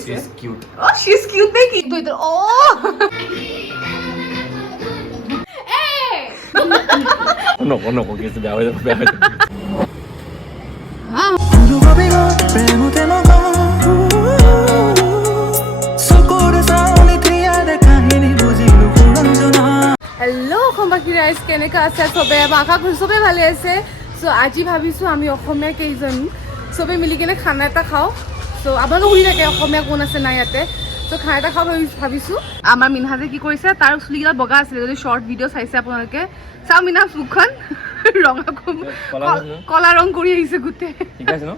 She's cute. Oh, she's cute nahi ki? To idhar oh. No, kiss the bad. Hello, অসমবাসী ৰাইজ কেনেকা আছে সবে আশা কৰি সবে ভালে আছে সো আজি ভাবিছো আমি অসমীয়া কেইজন সবে মিলি কেনে খানা এটা খাও সো আপোনালোক শুনি থাকে অসমীয়া কোন আছে না ইয়াতে সো খানা এটা খাও ভাবিছো আমাৰ মিনহাজে কি কৰিছে তাৰ চুলিগিলা বগা আছিল যদি শৰ্ট ভিডিঅ' চাইছে আপোনালোকে চাও মিনহাজ মুখখন ৰঙা কলা ৰং কৰি আহিছে গুতে ঠিক আছে ন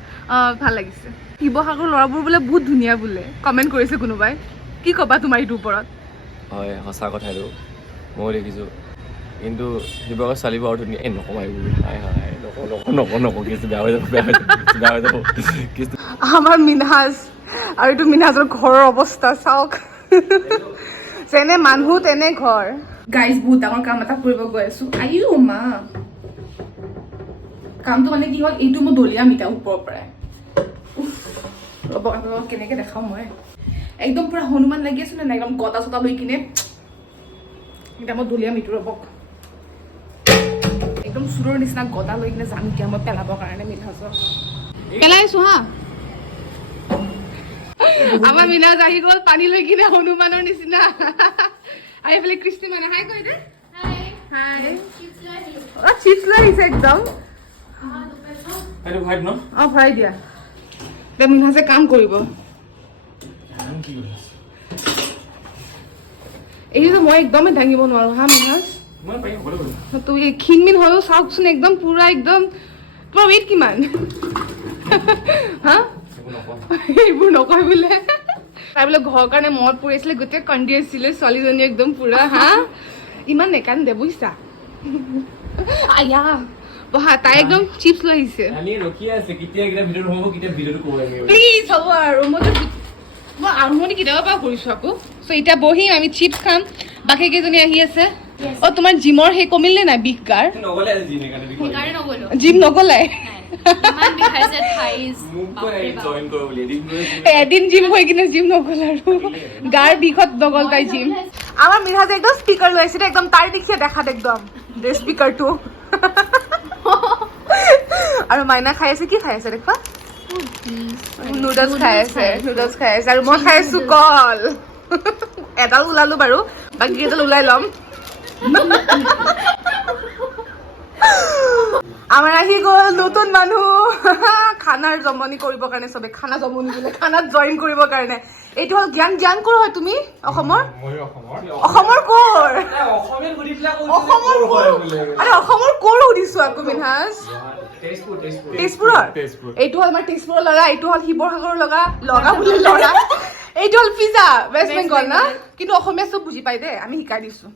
ভাল লাগিছে শিৱসাগৰ ল'ৰাবোৰ বোলে বহুত ধুনীয়া বোলে কমেণ্ট কৰিছে কোনোবাই কি ক'বা তোমাৰ এইটোৰ ওপৰত হয় সঁচা কথা এইটো মই দেখিছোঁ কিন্তু শিৱসাগৰ ছোৱালীবোৰ আৰু ধুনীয়া নকমাই বোলো নকওঁ কিছ বেয়া হৈ যাব আমাৰ মিনহাজ আৰু এইটো মিনহাজৰ ঘৰৰ অৱস্থা চাওক যেনে মানুহ তেনে ঘৰ গাইজ বহুত ডাঙৰ কাম এটা কৰিব গৈ আছো আইও মা কামটো মানে কি হ'ল এইটো মই দলিয়াম এতিয়া ওপৰৰ পৰাই ৰ'ব আপোনালোকক কেনেকৈ দেখাওঁ মই একদম পুৰা হনুমান লাগি আছো নে একদম গটা চটা লৈ কিনে এতিয়া মই দলিয়াম ইটো ৰ'বক একদম চুৰৰ নিচিনা গটা লৈ কিনে যাম এতিয়া মই পেলাবৰ কাৰণে মিনহাজক পেলাইছো হা আমাৰ মিনহাজ আহি গ'ল পানী লৈ কিনে হনুমানৰ নিচিনা আহি পেলাই কৃষ্টি মানে হাই কৈ দে হাই চিপছ লৈ আহিছে একদম ভৰাই দিয়া এতিয়া মিনহাজে কাম কৰিব এইটো মই একদমেই দাঙিব নোৱাৰো হা মিনহাজ তুই ক্ষীণমিন হ'লেও চাওকচোন একদম পুৰা একদম তোমাৰ ৱেইট কিমান হা এইবোৰ নকয় বোলে তাই বোলে ঘৰৰ কাৰণে মনত পৰি আছিলে গোটেই কান্দি আছিলে ছোৱালীজনী একদম পুৰা হা ইমান নেকান্দে বুজিছা আয়া বহা তাই একদম চিপছ লৈ আহিছে প্লিজ হ'ব আৰু মই আৰম্ভণি কেতিয়াবা পৰা কৰিছো আকৌ চ' এতিয়া বহিম আমি চিপছ খাম বাকী কেইজনী আহি আছে অ তোমাৰ জিমৰ সেই কমিল নে নাই বিষ গাৰ জিম নগলাই এদিন জিম হৈ কিনে জিম নগল আৰু গাৰ বিষত নগল তাই জিম আমাৰ মিনহাজে একদম স্পিকাৰ লৈ আহিছে একদম তাৰ দেখিয়ে দেখাত একদম স্পিকাৰটো আৰু মাইনা খাই আছে কি খাই আছে দেখবা নুডলছ খাই আছে আৰু মই খাই আছো কল এডাল ওলালো বাৰু বাকী কেইডাল ওলাই ল'ম আমাৰ আহি গ'ল নতুন মানুহ খানাৰ জমনি কৰিবৰ কাৰণে চবে খানা জমনি বোলে খানাত জইন কৰিবৰ কাৰণে এইটো হ'ল জ্ঞান কৰ হয় তুমি অসমৰ কৰ অসমৰ কৰ সুধিছো আকৌ মিনহাজ তেজপুৰৰ এইটো হ'ল আমাৰ তেজপুৰৰ ল'ৰা এইটো হ'ল শিৱসাগৰৰ ল'ৰা বুলি ল'ৰা এইটো হ'ল পিজ্জা ৱেষ্ট বেংগল না কিন্তু অসমীয়া চব বুজি পাই দেই আমি শিকাই দিছো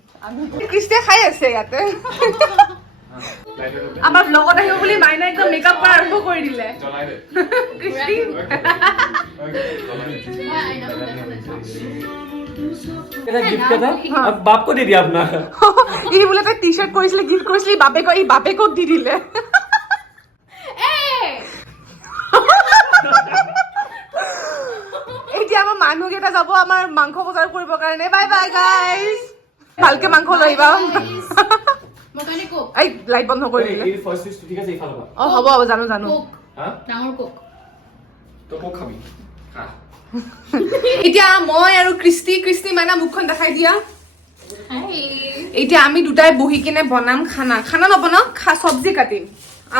কৃষ্টিয়ে খাই আছে ইয়াতে আমাৰ ব্লগত আহিব বুলি মাইনা একদম মেকআপ কৰা আৰম্ভ কৰি দিলে কৃষ্টি বাপকো দি দিয়া আপোনাৰ ই বোলে তাই টি চাৰ্ট কৰিছিলে গিফ্ট কৰিছিলে বাপেকক দি দিলে এতিয়া আমাৰ মানুহকেইটা যাব আমাৰ মাংস বজাৰ কৰিবৰ কাৰণে বাই বাই গাইজ ভালকে মাংস লৈ আহিবা এই লাইট বন্ধ কৰি দিলে অ হ'ব জানো এতিয়া মই আৰু কৃষ্টি মাইনা মুখখন দেখাই দিয়া এতিয়া আমি দুটাই বহি কিনে বনাম খানা নবনাও চব্জি কাটিম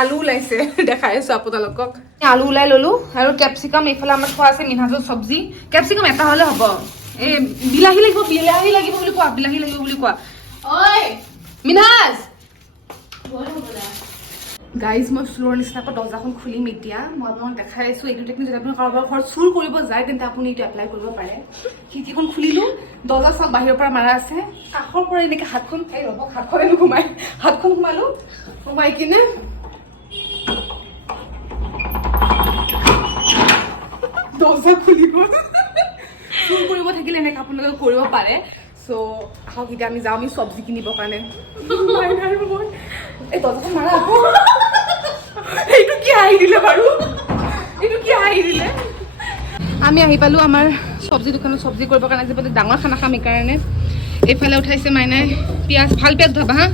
আলু ওলাইছে দেখাই আছো আপোনালোকক আলু ওলাই ললো আৰু কেপচিকাম এইফালে আমাৰ খোৱা আছে মিনহাজৰ চব্জি কেপচিকাম এটা হলে হ'ব এই বিলাহী লাগিব বুলি কোৱা ঐ মিনহাজ গাইজ মই চুৰৰ নিচিনাকৈ দৰ্জাখন খুলিম এতিয়া মই আপোনাক দেখাই আছো এইটো টেকনিক যদি আপুনি কাৰোবাৰ ঘৰত চুৰ কৰিব যায় তেন্তে আপুনি এইটো এপ্লাই কৰিব পাৰে খিৰিকীখন খুলিলো দৰ্জা চাওক বাহিৰৰ পৰা মাৰা আছে কাষৰ পৰা এনেকে হাতখন সোমালো সোমাই কিনে দৰ্জা খুলিব চুৰ কৰিব থাকিলে এনেকে আপোনালোকে কৰিব পাৰে চ' আহক এতিয়া আমি যাওঁ আমি চব্জি কিনিবৰ কাৰণে এই দৰ্জাখন মাৰা আকৌ এইটো কি হাঁহি দিলে আমি আহি পালোঁ আমাৰ চব্জি দোকানত চব্জি কৰিবৰ কাৰণে আজি পালোঁ ডাঙৰ খানা খাম সেইকাৰণে এইফালে উঠাইছে মাইনাই পিঁয়াজ ভাল পিঁয়াজ ধৰাবা হা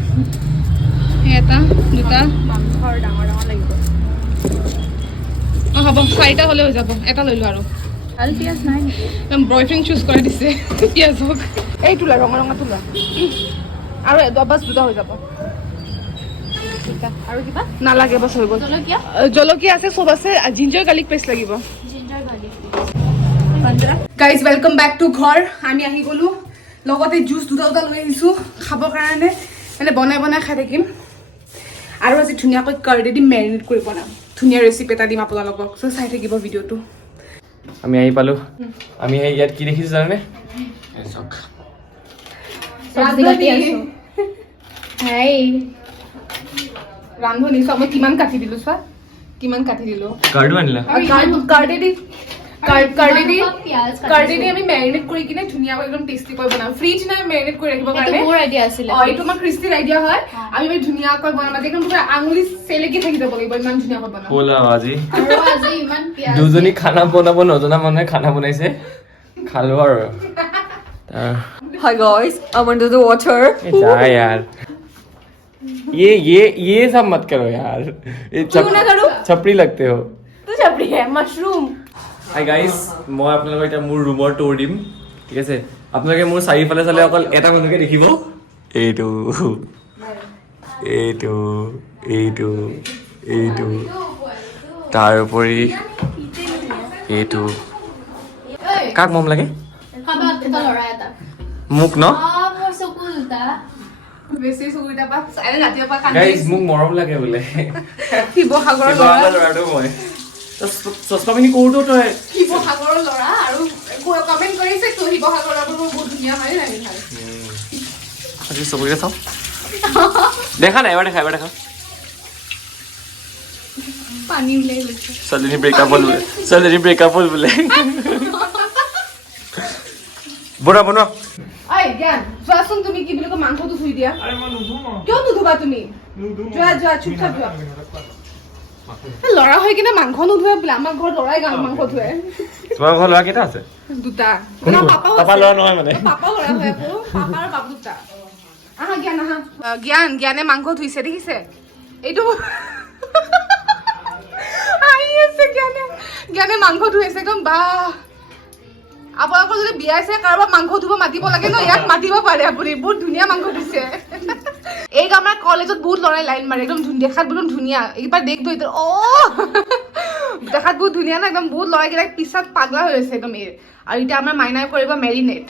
এটা দুটা মাংসৰ ডাঙৰ ডাঙৰ লাগিব অঁ হ'ব 4টা হ'লে হৈ যাব এটা লৈ লোৱা আৰু পিঁয়াজ নাই নেকি বয়ফ্ৰেণ্ড চুজ কৰি দিছে পিঁয়াজক এই তোলা ৰঙা ৰঙা তোলা আৰু বাছ 2টা হৈ যাব আৰু কিবা নালাগে বাছ হৈ গ'ল জলকীয়া জলকীয়া আছে চব আছে জিঞ্জাৰ গাৰ্লিক পেষ্ট লাগিব ginger garlic guys welcome back to ঘৰ আমি আহি গ'লোঁ লগতে জুচ 2টা লৈ আহিছোঁ খাবৰ কাৰণে মানে বনাই বনাই খাই থাকিম আৰু আজি ধুনীয়াকৈ কাৰ্ডেদি মেৰিনেট কৰি বনাম ধুনীয়া ৰেচিপি এটা দিম আপোনালোকক চ' চাই থাকিব ভিডিঅ'টো আমি আহি পালোঁ আমি ইয়াত কি দেখিছোঁ জানানে চাওক চব্জি কাটি আছো হাই ৰান্ধনি চব মই কিমান কাটি দিলোঁ চোৱা কিমান কাটি দিলোঁ কাৰ্ডো আনিলা কাৰ্ডেদি আমি মেৰিনেট কৰি কিনে ধুনীয়াকৈ একদম টেষ্টি কৰি বনাম ফ্ৰিজ নাই মেৰিনেট কৰি ৰাখিবৰ কাৰণে মোৰ আইডিয়া আছিলে এইটো আমাৰ ক্ৰিস্পিৰ আইডিয়া হয় আমি মানে ধুনীয়াকৈ বনাম আজি একদম পুৰা আঙুলি চেলেকি থাকি যাব লাগিব ইমান ধুনীয়াকৈ বনাম ব'লা আজি আৰু আজি ইমান পিয়াজ দুজনী খানা বনাব নজনা মানুহে খানা বনাইছে খালো আৰু Hi guys, I'm under the water. जा यार ये सब मत करो यार ये क्यों ना करूं? छपरी लगते हो तू छपरी है मशरूम হাই গাইজ মই আপোনালোকক এতিয়া মোৰ ৰুমৰ টুৰ দিম ঠিক আছে আপোনালোকে মোৰ চাৰিওফালে চালে অকল এটা মানুহকে দেখিব এইটো এইটো এইটো এইটো তাৰ উপৰি এইটো কাক মৰম লাগে খাবা এটা লৰা এটা মোক ন মোৰ চকুলটা বেছি সুবিধা পা চাই ৰাতিপুৱা কান্দি গাইজ মোক মৰম লাগে বোলে শিৱসাগৰৰ ল'ৰাটো মই চশমা পিন্ধি কৰোঁতো তই শিৱসাগৰৰ ল'ৰা আৰু কমেণ্ট কৰিছে তো শিৱসাগৰৰ ল'ৰাবোৰ বহুত ধুনীয়া হয় নাই ভাল আজি চকুৰে চাওঁ দেখা নাই এবাৰ দেখা পানী উলাই গৈছে ছোৱালীজনী ব্ৰেকআপ হ'ল বোলে বনোৱা ঐ জ্ঞান যোৱাচোন তুমি কি বুলি কয় মাংসটো ধুই দিয়া কিয় নুধুবা তুমি যোৱা চুপচাপ যোৱা ল'ৰা হৈ কিনে মাংস নোধুৱে বোলে আমাৰ ঘৰত ল'ৰাই মাংস ধুৱে তোমাৰ ঘৰ ল'ৰা কেইটা আছে 2টা পাপা ল'ৰা নহয় মানে পাপা ল'ৰা হয় আকৌ পাপা আৰু বাবু 2টা আহা জ্ঞানে মাংস ধুইছে দেখিছে এইটো আহি আছে জ্ঞানে মাংস ধুইছে একদম বাহ আপোনালোকৰ যদি বিয়া আছে কাৰোবাক মাংস ধুব মাতিব লাগে ন ইয়াক মাতিব পাৰে আপুনি বহুত ধুনীয়া মাংস ধুইছে এই আমাৰ কলেজত বহুত ল'ৰাই লাইন মাৰে একদম দেখাত বহুত ধুনীয়া এইবাৰ দেখ ধুই দেখাত বহুত ধুনীয়া না একদম বহুত ল'ৰাকেইটাক পিছত পাগলা হৈ আছে একদম আৰু এতিয়া আমাৰ মাইনাই কৰিব মেৰিনেট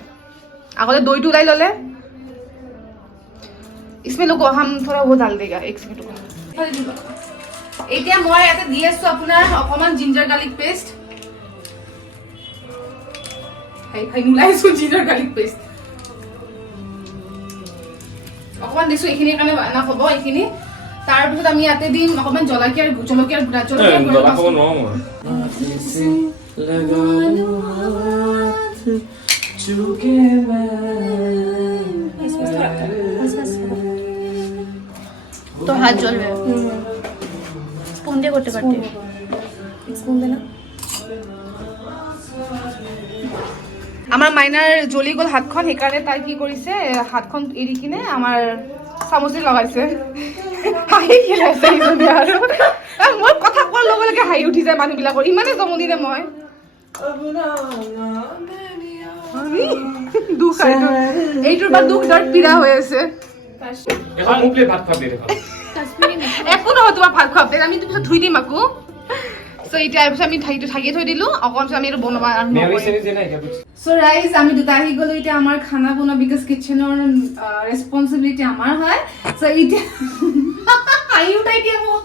আগতে দৈটো ওলাই ল'লে इसमें लोग हम थोड़ा वो डाल देगा 1 सेकंड এতিয়া মই ইয়াতে দি আছো আপোনাৰ অকমান জিঞ্জাৰ গাৰ্লিক পেষ্ট হাই নুলাইছো জিঞ্জাৰ গাৰ্লিক পেষ্ট অকমান দিছো এইখিনি কাৰণে না হ'ব এইখিনি তাৰপিছত আমি ইয়াতে দিম অকমান জলকীয়াৰ গুড়া तो हाथ जल रहे स्पून দিয়ে কৰতে পাৰতে স্পুন দে না আমাৰ মাইনাৰ জ্বলি গ'ল হাতখন সেইকাৰণে তাই কি কৰিছে হাতখন এৰি কিনে আমাৰ চামুচে লগাইছে হাঁহি খেলাইছে আৰু মই কথা কোৱাৰ লগে লগে হাঁহি উঠি যায় মানুহবিলাকৰ ইমানে জমনি নে মই দুখ এইটোৰ পৰা দুখ দৰ্দ পীড়া হৈ আছে একো নহয় তোমাৰ ভাত খোৱা আমি পিছত ধুই দিম আকৌ So এটা পিছত আমি ঢাকি থৈ দিলো অকণ আমি আৰু বনাব আৰম্ভ কৰিম সো ৰাইজ আমি 2টা আহি গলো এটা আমাৰ খানা বনোৱা বিকজ কিচেনৰ ৰেসপন্সিবিলিটি আমাৰ হয় সো এটা আই উঠাই দিয়া মোক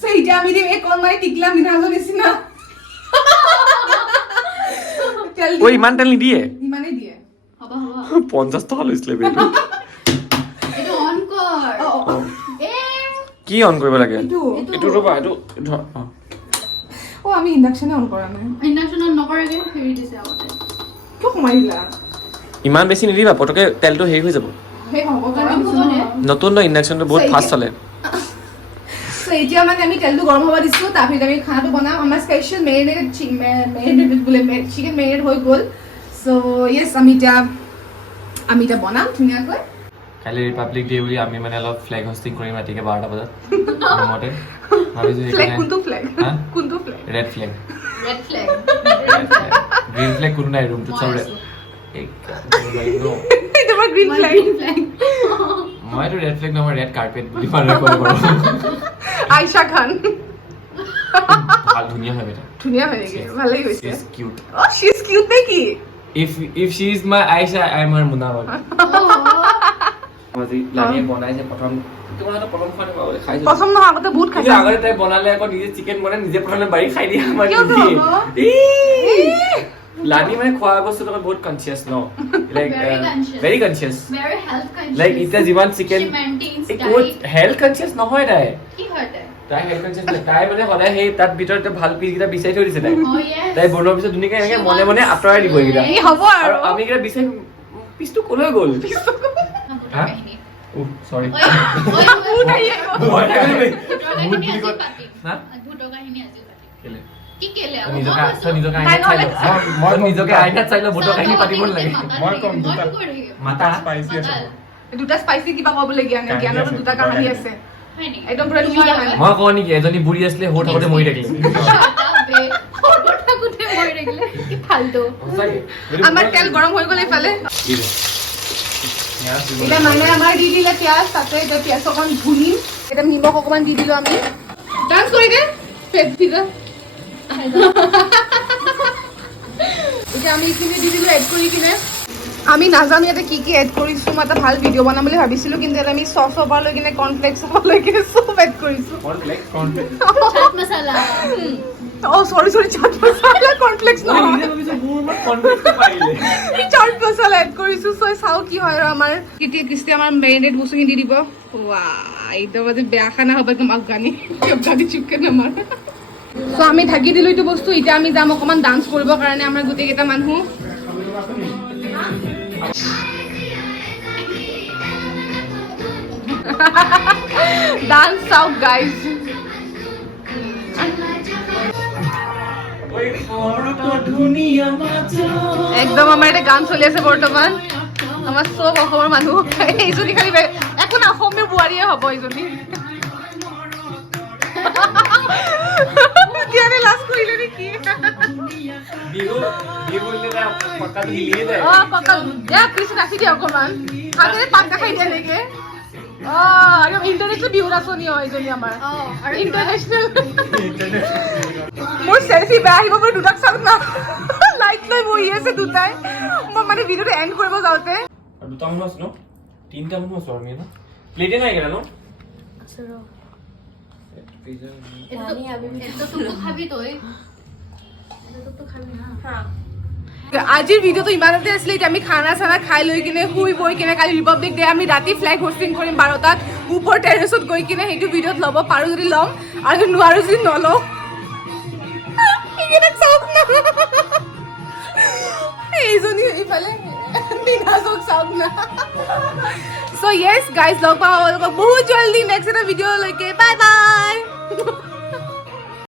সো এটা আমি দিম এক অনলাই টিকলা মিনাজৰ নিচিনা ওই ইমান তেল নিদিয়ে ইমানে দিয়ে হ'ব 50 টকা লৈছিলে বেবি এটো অন কৰ এ কি অন কৰিব লাগে এটো ৰবা এটো ও আমি ইন্ডাকশনে অন কৰা নাই ইন্ডাকশন অন নকৰাকে ফেৰি দিছে আগতে কিয় কমাই দিলা ইমান বেছি নিদিবা পটকে তেলটো হেৰি হৈ যাব হে হ'ব কাৰণে হ'ব নে নতুন ইন্ডাকশনটো বহুত ফাষ্ট চলে So এতিয়া মানে আমি তেলটো গৰম হ'ব দিছো তাৰপিছত আমি খানাটো বনাম আমাৰ স্পেশাল মেৰিনেটেড চিকেন মেৰিনেট হৈ গ'ল সো ইয়েস আমি এতিয়া বনাম ধুনীয়াকৈ কালি ৰিপাব্লিক ডে বুলি আমি মানে অলপ ফ্লেগ হোষ্টিং কৰিম ৰাতিকে 12টা বজাত ৰুমতে ভাবিছো ফ্লেগ কোনটো flag red flag green flag কোনো নাই ৰুমটো চব তোমাৰ গ্ৰীণ ফ্লেগ মইতো ৰেড ফ্লেগ নহয় ৰেড কাৰ্পেট বুলি মানুহে কয় বাৰু আয়শা খান ভাল ধুনীয়া হয় বেটা ধুনীয়া হয় নেকি ভালেই হৈছে She's cute. Oh, she's cute নেকি If she is my Aisha, I am her Munawar. আজি লানিয়ে বনাইছে প্ৰথম খানে পাবলে খাইছে পছন্দ নহয় আগতে বহুত খাইছে আগতে তাই বনালে আকৌ নিজে চিকেন বনাই নিজে প্ৰথমে বাৰি খাই দিয়ে আমাৰ লানি মানে খোৱা বস্তুটো বহুত কনসিয়াস ন like very conscious very health conscious like ইটা যিমান চিকেন she maintains একো হেল্থ কনসিয়াস নহয় তাই কি হয় তাই হেল্থ কনসিয়াস তাই মানে সদায় সেই তাত ভিতৰতে ভাল পিচ কিটা বিচাৰি থৈ দিছে তাই yes তাই বনোৱাৰ পিছত ধুনীয়াকে এনেকে মনে আঁতৰাই দিব এইকেইটা এই হ'ব আৰু আমি কিটা বিচাৰি পিচটো কলৈ গ'ল হা সৰি নিজকে আইনাত চাই লওঁ ভোটৰ কাহিনী পাতিব নালাগে মাতা দুটা স্পাইচি কিবা ক'বলৈ জ্ঞানৰ দুটা কাহিনী আছে একদম পুৰা নিউ কাহিনী মই কওঁ নেকি এজনী বুঢ়ী আছিলে সৰু থাকোঁতে মৰি থাকিলে আমাৰ তেল গৰম হৈ গ'ল এইফালে এতিয়া মানে আমাৰ দি দিলে পিঁয়াজ তাতে এতিয়া পিঁয়াজ অকণমান ভুনিম এতিয়া নিমখ অকণমান দি দিলোঁ আমি ডান্স কৰি দে ফেট ভিজা এতিয়া আমি এইখিনি দি দিলোঁ এড কৰি কিনে আমি নাজানো ইয়াতে কি কি এড কৰিছোঁ মই এটা ভাল ভিডিঅ' বনাম বুলি ভাবিছিলোঁ কিন্তু ইয়াতে আমি চচৰ পৰা লৈ কিনে কৰ্ণফ্লেক্সৰ পৰা লৈ কিনে চব এড কৰিছোঁ চাট মছলা Oh, sorry, চাট মছলা কৰ্ণফ্লেক্স নহয় চাট মছলা এড কৰিছোঁ চ চাওঁ কি হয় আৰু আমাৰ কৃষ্টি আমাৰ মেৰিনেট বস্তুখিনি দি দিব একদম বেয়া খানা হ'ব একদম আফগানী চিকেন আমাৰ চ' আমি ঢাকি দিলোঁ এইটো বস্তু এতিয়া আমি যাম অকণমান ডান্স কৰিবৰ কাৰণে আমাৰ গোটেইকেইটা মানুহ ডান্স চাওক গাইজ একদম আমাৰ এটা গান চলি আছে বৰ্তমান আমাৰ চব অসমৰ মানুহ এইজনী খালি একো না অসমীয়া বোৱাৰীয়ে হ'ব এইজনী লাজ কৰিলে নেকি কৃষ্ণ নাচি দিয়ে অকণমান হাতেৰে পাক দেখাই দিয়ে এনেকে ইণ্টাৰনেশ্যনেল বিহু নাচনি হয় এইজনী আমাৰ ইণ্টাৰনেশ্যনেল মোৰ চেল্ফি বেয়া আহিব মই দুটাক চাওক না লাইট লৈ বহি আছে দুটাই মই মানে ভিডিঅ'টো এণ্ড কৰিব যাওঁতে দুটা মানুহ আছে ন তিনিটা মানুহ আছো আমি ন প্লেটে নাই কেনা ন আজিৰ ভিডিঅ'টো ইমানতে আছিলে এতিয়া আমি খানা চানা খাই লৈ কিনে শুই বৈ কিনে কালি ৰিপাব্লিক ডে আমি ৰাতি ফ্লেগ হোষ্টিং কৰিম 12টাত ওপৰ টেৰেছত গৈ কিনে সেইটো ভিডিঅ'ত ল'ব পাৰোঁ যদি ল'ম আৰু নোৱাৰোঁ যদি নলওঁ এইজনী ইফালে চাওক না চ' য়েছ গাইজ লগ পাওঁ বহুত জল্দি নেক্সট এটা ভিডিঅ'লৈকে বাই বাই